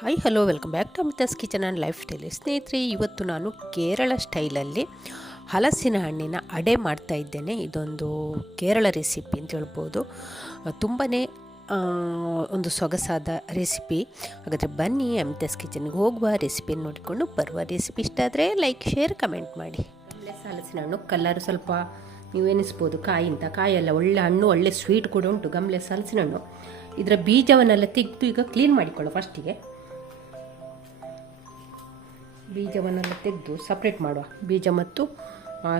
Hi hello welcome back to Amitha's kitchen and lifestyle ಸ್ನೇಹಿತರೆ, ಇವತ್ತು ನಾನು ಕೇರಳ ಸ್ಟೈಲಲ್ಲಿ ಹಲಸಿನ ಹಣ್ಣಿನ ಅಡೆ ಮಾಡ್ತಾ ಇದ್ದೇನೆ. ಇದೊಂದು ಕೇರಳ ರೆಸಿಪಿ ಅಂತ ಹೇಳ್ಬೋದು. ತುಂಬಾ ಒಂದು ಸೊಗಸಾದ ರೆಸಿಪಿ ಹಾಗಾದರೆ ಬನ್ನಿ ಅಮಿತಾಸ್ ಕಿಚನ್ಗೆ ಹೋಗುವ ರೆಸಿಪಿ ನೋಡಿಕೊಂಡು ಬರುವ ರೆಸಿಪಿ ಇಷ್ಟ ಆದರೆ ಲೈಕ್ ಶೇರ್ ಕಮೆಂಟ್ ಮಾಡಿ. ಲೆಸ್ ಹಲಸಿನ ಹಣ್ಣು ಕಲರ್ ಸ್ವಲ್ಪ ನೀವು ಎನಿಸ್ಬೋದು. ಕಾಯಿಂದ ಕಾಯೆಲ್ಲ ಒಳ್ಳೆ ಹಣ್ಣು, ಒಳ್ಳೆ ಸ್ವೀಟ್ ಕೂಡ ಉಂಟು. ಗಮ್ಲೆಸ್ ಹಲಸಿನ ಹಣ್ಣು. ಇದರ ಬೀಜವನ್ನೆಲ್ಲ ತೆಗೆದು ಈಗ ಕ್ಲೀನ್ ಮಾಡಿಕೊಳ್ಳೋ ಫಸ್ಟಿಗೆ ಬೀಜವನ್ನೆಲ್ಲ ತೆಗೆದು ಸಪ್ರೇಟ್ ಮಾಡುವ. ಬೀಜ ಮತ್ತು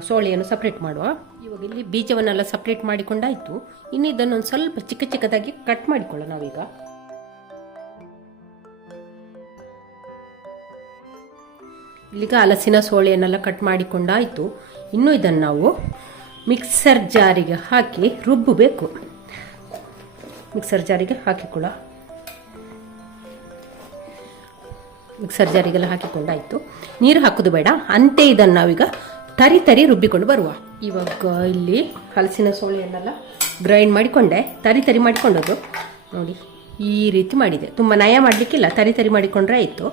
ಸೋಳೆಯನ್ನು ಸಪ್ರೇಟ್ ಮಾಡುವ. ಇವಾಗ ಇಲ್ಲಿ ಬೀಜವನ್ನೆಲ್ಲ ಸಪ್ರೇಟ್ ಮಾಡಿಕೊಂಡಾಯಿತು. ಇನ್ನು ಇದನ್ನೊಂದು ಸ್ವಲ್ಪ ಚಿಕ್ಕ ಚಿಕ್ಕದಾಗಿ ಕಟ್ ಮಾಡಿಕೊಳ್ಳೋ ನಾವೀಗ. ಇಲ್ಲಿಗ ಹಲಸಿನ ಸೋಳೆಯನ್ನೆಲ್ಲ ಕಟ್ ಮಾಡಿಕೊಂಡಾಯಿತು. ಇನ್ನು ಇದನ್ನು ನಾವು ಮಿಕ್ಸರ್ ಜಾರಿಗೆ ಹಾಕಿ ರುಬ್ಬಬೇಕು. ಮಿಕ್ಸರ್ ಜಾರಿಗೆ ಹಾಕಿಕೊಳ್ಳ ಮಿಕ್ಸರ್ ಜಾರಿಗೆಲ್ಲ ಹಾಕಿಕೊಂಡಾಯಿತು. ನೀರು ಹಾಕೋದು ಬೇಡ. ಅಂತೆ ಇದನ್ನು ನಾವೀಗ ತರಿ ತರಿ ರುಬ್ಬಿಕೊಂಡು ಬರುವ. ಇವಾಗ ಇಲ್ಲಿ ಹಲಸಿನ ಸೋಳೆಯನ್ನೆಲ್ಲ ಗ್ರೈಂಡ್ ಮಾಡಿಕೊಂಡೆ. ತರಿ ತರಿ ಮಾಡಿಕೊಂಡದ್ದು. ನೋಡಿ, ಈ ರೀತಿ ಮಾಡಿದೆ. ತುಂಬ ನಯ ಮಾಡಲಿಕ್ಕಿಲ್ಲ. ತರಿ ತರಿ ಮಾಡಿಕೊಂಡ್ರೆ ಆಯಿತು.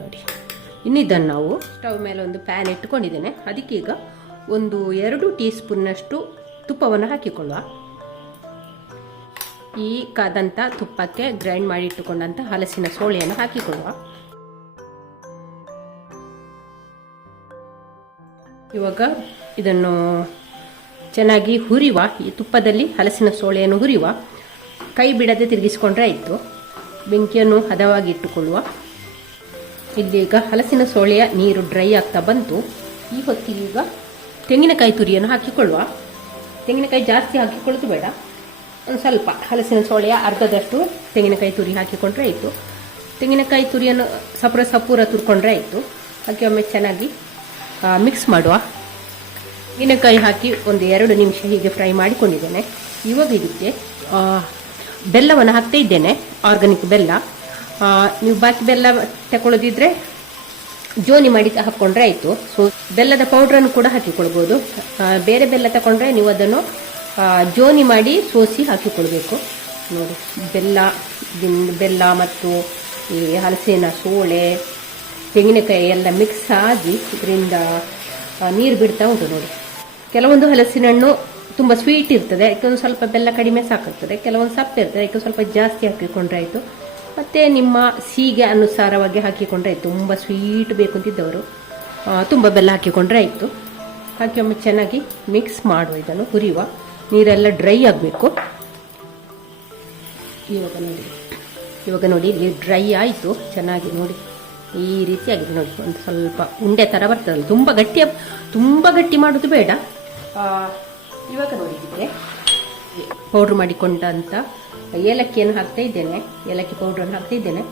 ನೋಡಿ ಇನ್ನು ಇದನ್ನು ನಾವು ಸ್ಟವ್ ಮೇಲೆ ಒಂದು ಪ್ಯಾನ್ ಇಟ್ಟುಕೊಂಡಿದ್ದೇನೆ. ಅದಕ್ಕೆ ಈಗ ಒಂದು ಎರಡು ಟೀ ಸ್ಪೂನ್ನಷ್ಟು ತುಪ್ಪವನ್ನು ಹಾಕಿಕೊಳ್ಳುವ. ಈ ಕಾದಂಥ ತುಪ್ಪಕ್ಕೆ ಗ್ರೈಂಡ್ ಮಾಡಿ ಇಟ್ಟುಕೊಂಡಂಥ ಹಲಸಿನ ಸೋಳೆಯನ್ನು ಹಾಕಿಕೊಳ್ಳುವ. ಇವಾಗ ಇದನ್ನು ಚೆನ್ನಾಗಿ ಹುರಿವ, ಈ ತುಪ್ಪದಲ್ಲಿ ಹಲಸಿನ ಸೋಳೆಯನ್ನು ಹುರಿವ. ಕೈ ಬಿಡದೆ ತಿರುಗಿಸ್ಕೊಂಡ್ರೆ ಆಯಿತು. ಬೆಂಕಿಯನ್ನು ಹದವಾಗಿ ಇಟ್ಟುಕೊಳ್ಳುವ. ಇಲ್ಲೀಗ ಹಲಸಿನ ಸೋಳೆಯ ನೀರು ಡ್ರೈ ಆಗ್ತಾ ಬಂತು. ಈ ಈಗ ತೆಂಗಿನಕಾಯಿ ತುರಿಯನ್ನು ಹಾಕಿಕೊಳ್ಳುವ. ತೆಂಗಿನಕಾಯಿ ಜಾಸ್ತಿ ಹಾಕಿಕೊಳ್ಳೋದು ಬೇಡ. ಒಂದು ಸ್ವಲ್ಪ ಹಲಸಿನ ಸೋಳೆಯ ಅರ್ಧದಷ್ಟು ತೆಂಗಿನಕಾಯಿ ತುರಿ ಹಾಕಿಕೊಂಡ್ರೆ ಆಯಿತು. ತೆಂಗಿನಕಾಯಿ ತುರಿಯನ್ನು ಸಪುರ ಸಪೂರ ತುರ್ಕೊಂಡ್ರೆ ಆಯಿತು. ಹಾಗೆ ಒಮ್ಮೆ ಚೆನ್ನಾಗಿ ಮಿಕ್ಸ್ ಮಾಡುವ. ಗಿನಕಾಯಿ ಹಾಕಿ ಒಂದು ಎರಡು ನಿಮಿಷ ಹೀಗೆ ಫ್ರೈ ಮಾಡಿಕೊಂಡಿದ್ದೇನೆ. ಇವಾಗ ಇದಕ್ಕೆ ಬೆಲ್ಲವನ್ನು ಹಾಕ್ತಾ ಇದ್ದೇನೆ ಆರ್ಗಾನಿಕ್ ಬೆಲ್ಲ. ನೀವು ಬಾಕಿ ಬೆಲ್ಲ ತಗೊಳ್ಳೋದಿದ್ರೆ ಜೋನಿ ಮಾಡಿ ಹಾಕ್ಕೊಂಡ್ರೆ ಆಯಿತು. ಸೊ ಬೆಲ್ಲದ ಪೌಡ್ರನ್ನು ಕೂಡ ಹಾಕಿಕೊಳ್ಬೋದು. ಬೇರೆ ಬೆಲ್ಲ ತಗೊಂಡ್ರೆ ನೀವು ಅದನ್ನು ಜೋನಿ ಮಾಡಿ ಸೋಸಿ ಹಾಕಿಕೊಳ್ಬೇಕು. ನೋಡಿ, ಬೆಲ್ಲ ಬೆಲ್ಲ ಮತ್ತು ಈ ಹಲಸಿನ ಸೋಳೆ ತೆಂಗಿನಕಾಯಿ ಎಲ್ಲ ಮಿಕ್ಸ್ ಆಗಿ ಇದರಿಂದ ನೀರು ಬಿಡ್ತಾ ಉಂಟು ನೋಡಿ. ಕೆಲವೊಂದು ಹಲಸಿನ ಹಣ್ಣು ತುಂಬ ಸ್ವೀಟ್ ಇರ್ತದೆ ಅದಕ್ಕೊಂದು ಸ್ವಲ್ಪ ಬೆಲ್ಲ ಕಡಿಮೆ ಸಾಕಾಗ್ತದೆ. ಕೆಲವೊಂದು ಸಪ್ಪೆ ಇರ್ತದೆ ಅದಕ್ಕೆ ಸ್ವಲ್ಪ ಜಾಸ್ತಿ ಹಾಕಿಕೊಂಡ್ರೆ ಆಯಿತು ಮತ್ತು ನಿಮ್ಮ ಸೀಗೆ ಅನುಸಾರವಾಗಿ ಹಾಕಿಕೊಂಡ್ರೆ ಆಯಿತು ತುಂಬ ಸ್ವೀಟ್ ಬೇಕು ಅಂತಿದ್ದವರು. ತುಂಬ ಬೆಲ್ಲ ಹಾಕಿಕೊಂಡ್ರೆ ಆಯಿತು ಹಾಕಿ ಒಮ್ಮೆ ಚೆನ್ನಾಗಿ ಮಿಕ್ಸ್ ಮಾಡುವ, ಇದನ್ನು ಹುರಿಯುವ. ನೀರೆಲ್ಲ ಡ್ರೈ ಆಗಬೇಕು. ಇವಾಗ ನೋಡಿ. ಇವಾಗ ನೋಡಿ ಇಲ್ಲಿ ಡ್ರೈ ಆಯಿತು. ಚೆನ್ನಾಗಿ ನೋಡಿ. ಈ ರೀತಿ ನೋಡಿ, ಒಂದು ಸ್ವಲ್ಪ ಉಂಡೆ ಥರ ಬರ್ತದಲ್ಲ ತುಂಬ ಗಟ್ಟಿ ತುಂಬ ಗಟ್ಟಿ ಮಾಡೋದು ಬೇಡ. ಇವಾಗ ನೋಡಿ ಇದಕ್ಕೆ ಪೌಡ್ರ್ ಮಾಡಿಕೊಂಡಂತ ಏಲಕ್ಕಿಯನ್ನು ಹಾಕ್ತಾ ಇದ್ದೇನೆ. ಏಲಕ್ಕಿ ಪೌಡ್ರನ್ನು ಹಾಕ್ತಾ ಇದ್ದೇನೆ.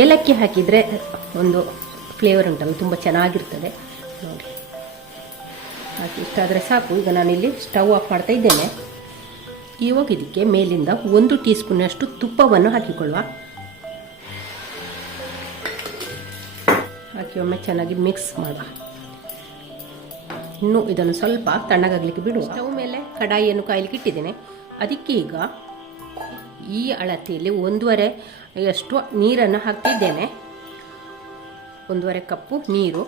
ಏಲಕ್ಕಿ ಹಾಕಿದರೆ ಒಂದು ಫ್ಲೇವರ್ ಉಂಟಲ್ಲ, ತುಂಬ ಚೆನ್ನಾಗಿರ್ತದೆ. ನೋಡಿ. ಹಾಕಿ ಇಷ್ಟಾದರೆ ಸಾಕು. ಈಗ ನಾನಿಲ್ಲಿ ಸ್ಟವ್ ಆಫ್ ಮಾಡ್ತಾ ಇದ್ದೇನೆ. ಇವಾಗ ಇದಕ್ಕೆ ಮೇಲಿಂದ ಒಂದು ಟೀ ಸ್ಪೂನಷ್ಟು ತುಪ್ಪವನ್ನು ಹಾಕಿಕೊಳ್ಳುವ. ಹಾಕಿ ಒಮ್ಮೆ ಚೆನ್ನಾಗಿ ಮಿಕ್ಸ್ ಮಾಡುವ ಇನ್ನು ಇದನ್ನು ಸ್ವಲ್ಪ ತಣ್ಣಗಾಗ್ಲಿಕ್ಕೆ ಬಿಡುವ ಸ್ಟವ್ ಮೇಲೆ? ಕಡಾಯಿಯನ್ನು ಕಾಯ್ಲಿಕ್ಕೆ ಇಟ್ಟಿದ್ದೇನೆ. ಅದಕ್ಕೆ ಈಗ ಈ ಅಳತೆಯಲ್ಲಿ ಒಂದೂವರೆ ಅಷ್ಟು ನೀರನ್ನು ಹಾಕ್ತಿದ್ದೇನೆ. ಒಂದೂವರೆ ಕಪ್ಪು ನೀರು.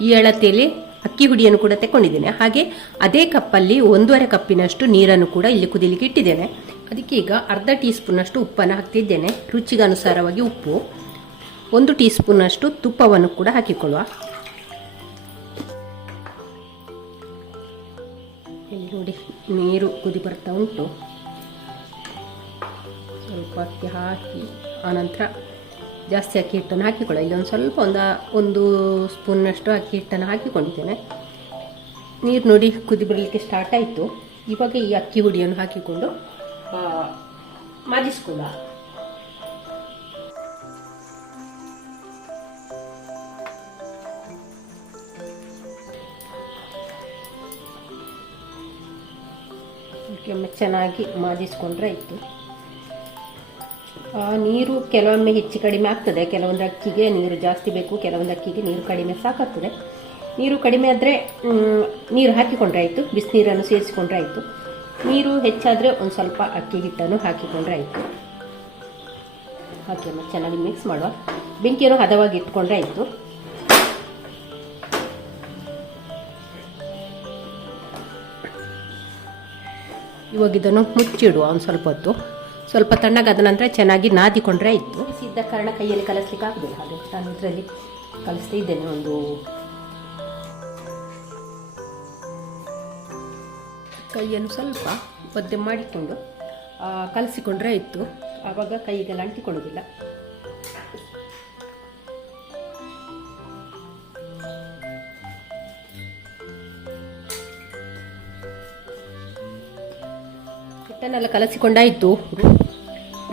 ಈ ಅಳತೆಯಲ್ಲಿ ಅಕ್ಕಿ ಹುಡಿಯನ್ನು ಕೂಡ ತಗೊಂಡಿದ್ದೇನೆ ಹಾಗೆ ಅದೇ ಕಪ್ಪಲ್ಲಿ ಒಂದೂವರೆ ಕಪ್ಪಿನಷ್ಟು ನೀರನ್ನು ಕೂಡ ಇಲ್ಲಿ ಕುದಿಲಿಕ್ಕೆ ಇಟ್ಟಿದ್ದೇನೆ. ಅದಕ್ಕೆ ಈಗ ಅರ್ಧ ಟೀ ಸ್ಪೂನಷ್ಟು ಉಪ್ಪನ್ನು ಹಾಕ್ತಿದ್ದೇನೆ. ರುಚಿಗೆ ಅನುಸಾರವಾಗಿ ಉಪ್ಪು. ಒಂದು ಟೀ ಸ್ಪೂನಷ್ಟು ತುಪ್ಪವನ್ನು ಕೂಡ ಹಾಕಿಕೊಳ್ಳುವ. ಇಲ್ಲಿ ನೋಡಿ ನೀರು ಕುದಿ ಬರ್ತಾ ಉಂಟು. ಸ್ವಲ್ಪ ಅಕ್ಕಿ ಹಾಕಿ ಆನಂತರ ಜಾಸ್ತಿ ಅಕ್ಕಿ ಹಿಟ್ಟನ್ನು ಹಾಕಿಕೊಳ್ಳ ಇಲ್ಲಿ ಒಂದು ಸ್ವಲ್ಪ ಒಂದು ಒಂದು ಸ್ಪೂನ್ನಷ್ಟು ಅಕ್ಕಿ ಹಿಟ್ಟನ್ನು ಹಾಕಿಕೊಂಡಿದ್ದೇನೆ. ನೀರು ನೋಡಿ ಕುದಿ ಬರಲಿಕ್ಕೆ ಸ್ಟಾರ್ಟ್ ಆಯಿತು. ಇವಾಗ ಈ ಅಕ್ಕಿ ಹುಡಿಯನ್ನು ಹಾಕಿಕೊಂಡು ಆ, ಒಮ್ಮೆ ಚೆನ್ನಾಗಿ ಮಾದಿಸ್ಕೊಂಡ್ರೆ ಆ, ನೀರು ಕೆಲವೊಮ್ಮೆ ಹೆಚ್ಚು ಕಡಿಮೆ ಆಗ್ತದೆ. ಕೆಲವೊಂದು ಅಕ್ಕಿಗೆ ನೀರು ಜಾಸ್ತಿ ಬೇಕು ಕೆಲವೊಂದು ಅಕ್ಕಿಗೆ ನೀರು ಕಡಿಮೆ ಸಾಕಾಗ್ತದೆ. ನೀರು ಕಡಿಮೆ ಆದರೆ ನೀರು ಹಾಕಿಕೊಂಡ್ರೆ ಆಯಿತು. ಬಿಸಿನೀರನ್ನು ಸೇರಿಸಿಕೊಂಡ್ರೆ ಆಯಿತು. ನೀರು ಹೆಚ್ಚಾದರೆ ಒಂದು ಸ್ವಲ್ಪ ಅಕ್ಕಿ ಹಿಟ್ಟನ್ನು ಹಾಕಿಕೊಂಡ್ರೆ ಆಯಿತು. ಹಾಕಿ ಚೆನ್ನಾಗಿ ಮಿಕ್ಸ್ ಮಾಡುವ. ಬೆಂಕಿಯನ್ನು ಹದವಾಗಿ ಇಟ್ಕೊಂಡ್ರೆ ಆಯಿತು. ಇವಾಗ ಇದನ್ನು ಮುಚ್ಚಿಡುವ ಒಂದು ಸ್ವಲ್ಪ ಹೊತ್ತು. ಸ್ವಲ್ಪ ತಣ್ಣಗಾದ ನಂತರ ಚೆನ್ನಾಗಿ ನಾದಿಕೊಂಡ್ರೆ ಇತ್ತು ಸಿದ್ದ ಕಾರಣ ಕೈಯಲ್ಲಿ ಕಲಿಸ್ಲಿಕ್ಕೆ ಆಗಬೇಕು ಹಾಗೆ. ನಾನು ಇದರಲ್ಲಿ ಕಲಿಸ್ತಾ ಇದ್ದೇನೆ ಒಂದು ಕೈಯನ್ನು ಸ್ವಲ್ಪ ಒದ್ದೆ ಮಾಡಿಕೊಂಡು ಕಲಸಿಕೊಂಡ್ರೆ ಆಯಿತು. ಆವಾಗ ಕೈಗೆಲ್ಲ ಅಂಟಿಕೊಳ್ಳೋದಿಲ್ಲ ಹಿಟ್ಟನ್ನೆಲ್ಲ ಕಲಸಿಕೊಂಡಾಯಿತು.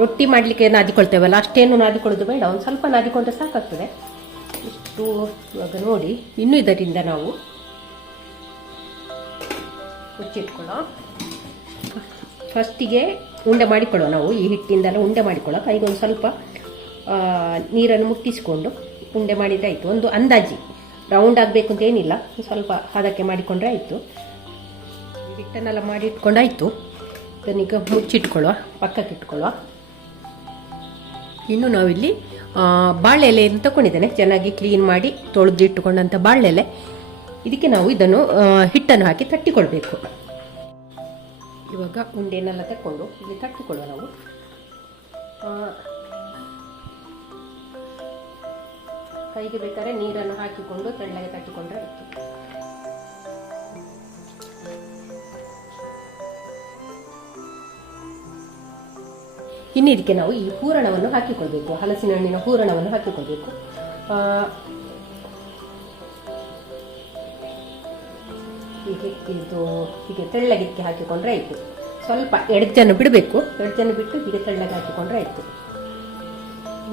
ರೊಟ್ಟಿ ಮಾಡಲಿಕ್ಕೆ ನಾದಿಕೊಳ್ತೇವಲ್ಲ, ಅಷ್ಟೇನು ನಾದಿಕೊಳ್ಳೋದು ಬೇಡ, ಒಂದು ಸ್ವಲ್ಪ ನಾದಿಕೊಂಡ್ರೆ ಸಾಕಾಗ್ತದೆ. ಇಷ್ಟು ಇವಾಗ ನೋಡಿ, ಇನ್ನೂ ಇದರಿಂದ ನಾವು ಮುಚ್ಚಿಟ್ಕೊಳ್ಳೋ ಫಸ್ಟಿಗೆ ಉಂಡೆ ಮಾಡಿಕೊಳ್ಳೋ ನಾವು, ಈ ಹಿಟ್ಟಿಂದೆಲ್ಲ ಉಂಡೆ ಮಾಡಿಕೊಳ್ಳೋ ಕೈಗೆ ಒಂದು ಸ್ವಲ್ಪ ನೀರನ್ನು ಮುಟ್ಟಿಸಿಕೊಂಡು ಉಂಡೆ ಮಾಡಿದ್ರೆ ಆಯಿತು. ಒಂದು ಅಂದಾಜಿ, ರೌಂಡ್ ಆಗಬೇಕು ಅಂತ ಏನಿಲ್ಲ, ಸ್ವಲ್ಪ ಹದಕ್ಕೆ ಮಾಡಿಕೊಂಡ್ರೆ ಆಯಿತು. ಹಿಟ್ಟನ್ನೆಲ್ಲ ಮಾಡಿ ಇಟ್ಕೊಂಡಾಯಿತು ಇದನ್ನೀಗ ಮುಚ್ಚಿಟ್ಕೊಳ್ಳುವ ಪಕ್ಕಕ್ಕೆ ಇಟ್ಕೊಳ್ಳುವ. ಇನ್ನು ನಾವಿಲ್ಲಿ ಬಾಳೆ ಎಲೆಯನ್ನು ತಗೊಂಡಿದ್ದೇನೆ ಚೆನ್ನಾಗಿ ಕ್ಲೀನ್ ಮಾಡಿ ತೊಳೆದು ಇಟ್ಟುಕೊಂಡಂಥ ಬಾಳೆ ಎಲೆ. ಇದಕ್ಕೆ ನಾವು ಇದನ್ನು ಹಿಟ್ಟನ್ನು ಹಾಕಿ ತಟ್ಟಿಕೊಳ್ಬೇಕು. ಇವಾಗ ಉಂಡೆನೆಲ್ಲ ತಕ್ಕೊಂಡು ಇಲ್ಲಿ ತಟ್ಟಿಕೊಳ್ಳುವ ನಾವು. ಕೈಗೆ ಬೇಕಾದ್ರೆ ನೀರನ್ನು ಹಾಕಿಕೊಂಡು ತೆಳ್ಳಗೆ ತಟ್ಟಿಕೊಂಡ್ರೆ ಇನ್ನು ಇದಕ್ಕೆ ನಾವು ಈ ಹೂರಣವನ್ನು ಹಾಕಿಕೊಳ್ಬೇಕು. ಹಲಸಿನ ಹಣ್ಣಿನ ಹೂರಣವನ್ನು ಹಾಕಿಕೊಳ್ಬೇಕು. ಹೀಗೆ ಇದು ಹೀಗೆ ತೆಳ್ಳಗಿಕ್ಕೆ ಹಾಕಿಕೊಂಡ್ರೆ ಆಯಿತು. ಸ್ವಲ್ಪ ಎಡ್ಜನ್ನು ಬಿಡಬೇಕು. ಎಡ್ಜನ್ನು ಬಿಟ್ಟು ಹೀಗೆ ತೆಳ್ಳಗೆ ಹಾಕಿಕೊಂಡ್ರೆ ಆಯಿತು.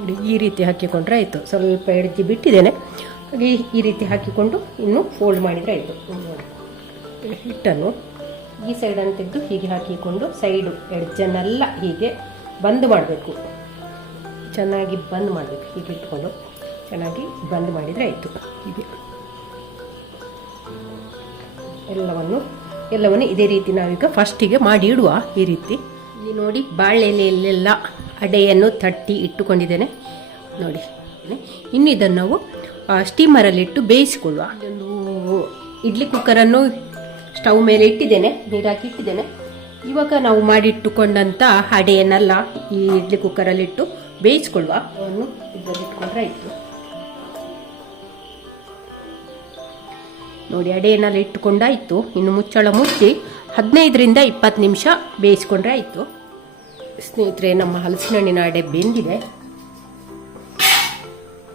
ನೋಡಿ, ಈ ರೀತಿ ಹಾಕಿಕೊಂಡ್ರೆ ಆಯಿತು. ಸ್ವಲ್ಪ ಎಡ್ಜಿ ಬಿಟ್ಟಿದ್ದೇನೆ. ಹಾಗೆ ಈ- ರೀತಿ ಹಾಕಿಕೊಂಡು ಇನ್ನು ಫೋಲ್ಡ್ ಮಾಡಿದರೆ ಆಯಿತು. ಹಿಟ್ಟನ್ನು ಈ ಸೈಡನ್ನು ತೆಗೆದು ಹೀಗೆ ಹಾಕಿಕೊಂಡು ಸೈಡು ಎಡ್ಜನ್ನೆಲ್ಲ ಹೀಗೆ ಬಂದ್ ಮಾಡಬೇಕು. ಚೆನ್ನಾಗಿ ಬಂದ್ ಮಾಡಬೇಕು. ಹೀಗೆ ಇಟ್ಕೊಂಡು ಚೆನ್ನಾಗಿ ಬಂದ್ ಮಾಡಿದರೆ ಆಯಿತು. ಹೀಗೆ. ಎಲ್ಲವನ್ನು ಎಲ್ಲವನ್ನು ಇದೇ ರೀತಿ ನಾವೀಗ ಫಸ್ಟಿಗೆ ಮಾಡಿ ಇಡುವ ಈ ರೀತಿ. ಇಲ್ಲಿ ನೋಡಿ, ಬಾಳೆ ಎಲೆಯಲ್ಲೆಲ್ಲ ಅಡೆಯನ್ನು ತಟ್ಟಿ ಇಟ್ಟುಕೊಂಡಿದ್ದೇನೆ. ನೋಡಿ ಇನ್ನು ಇದನ್ನು ನಾವು ಸ್ಟೀಮರಲ್ಲಿಟ್ಟು ಬೇಯಿಸಿಕೊಳ್ಳುವ. ಇಡ್ಲಿ ಕುಕ್ಕರನ್ನು ಸ್ಟವ್ ಮೇಲೆ ಇಟ್ಟಿದ್ದೇನೆ. ಹಾಕಿ ಇಟ್ಟಿದ್ದೇನೆ. ಇವಾಗ ನಾವು ಮಾಡಿಟ್ಟುಕೊಂಡಂಥ ಹಡೆಯನ್ನೆಲ್ಲ ಈ ಇಡ್ಲಿ ಕುಕ್ಕರಲ್ಲಿಟ್ಟು ಬೇಯಿಸ್ಕೊಳ್ಳುವ. ಅವನ್ನು ಇದರಲ್ಲಿ ಇಟ್ಕೊಂಡ್ರೆ ಆಯಿತು. ನೋಡಿ ಅಡೆಯನ್ನೆಲ್ಲ ಇಟ್ಟುಕೊಂಡಾಯಿತು. ಇನ್ನು ಮುಚ್ಚಳ ಮುಚ್ಚಿ ಹದಿನೈದರಿಂದ ಇಪ್ಪತ್ತು ನಿಮಿಷ ಬೇಯಿಸ್ಕೊಂಡ್ರೆ ಆಯಿತು. ಸ್ನೇಹಿತರೆ, ನಮ್ಮ ಹಲಸಿನ ಹಣ್ಣಿನ ಅಡೆ ಬೆಂದಿದೆ.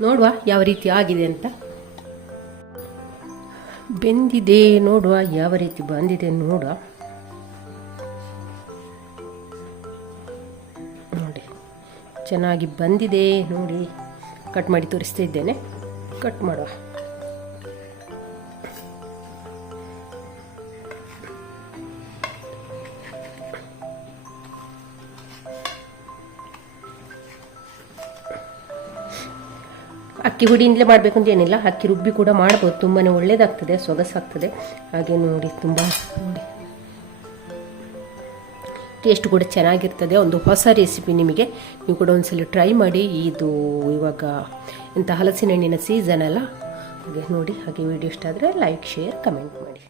ನೋಡುವ ಯಾವ ರೀತಿ ಆಗಿದೆ ಅಂತ. ಬೆಂದಿದೆ, ನೋಡುವ ಯಾವ ರೀತಿ ಬಂದಿದೆ, ನೋಡುವ. ಚೆನ್ನಾಗಿ ಬಂದಿದೆ ನೋಡಿ. ಕಟ್ ಮಾಡಿ ತೋರಿಸ್ತಾ ಇದ್ದೇನೆ. ಕಟ್ ಮಾಡುವ. ಅಕ್ಕಿ ಹುಡಿಯಿಂದಲೇ ಮಾಡಬೇಕು ಅಂತ ಏನಿಲ್ಲ. ಅಕ್ಕಿ ರುಬ್ಬಿ ಕೂಡ ಮಾಡ್ಬೋದು. ತುಂಬಾ ಒಳ್ಳೇದಾಗ್ತದೆ, ಸೊಗಸಾಗ್ತದೆ. ಹಾಗೆ ನೋಡಿ, ತುಂಬ ನೋಡಿ. ಟೇಸ್ಟ್ ಕೂಡ ಚೆನ್ನಾಗಿರ್ತದೆ. ಒಂದು ಹೊಸ ರೆಸಿಪಿ ನಿಮಗೆ. ನೀವು ಕೂಡ ಒಂದ್ಸಲ ಟ್ರೈ ಮಾಡಿ. ಇದು ಇವಾಗ ಇಂಥ ಹಲಸಿನ ಹಣ್ಣಿನ ಸೀಸನ್ ಅಲ್ಲ. ಹಾಗೆ ನೋಡಿ, ಹಾಗೆ ವಿಡಿಯೋ ಇಷ್ಟ ಆದರೆ ಲೈಕ್ ಶೇರ್ ಕಮೆಂಟ್ ಮಾಡಿ.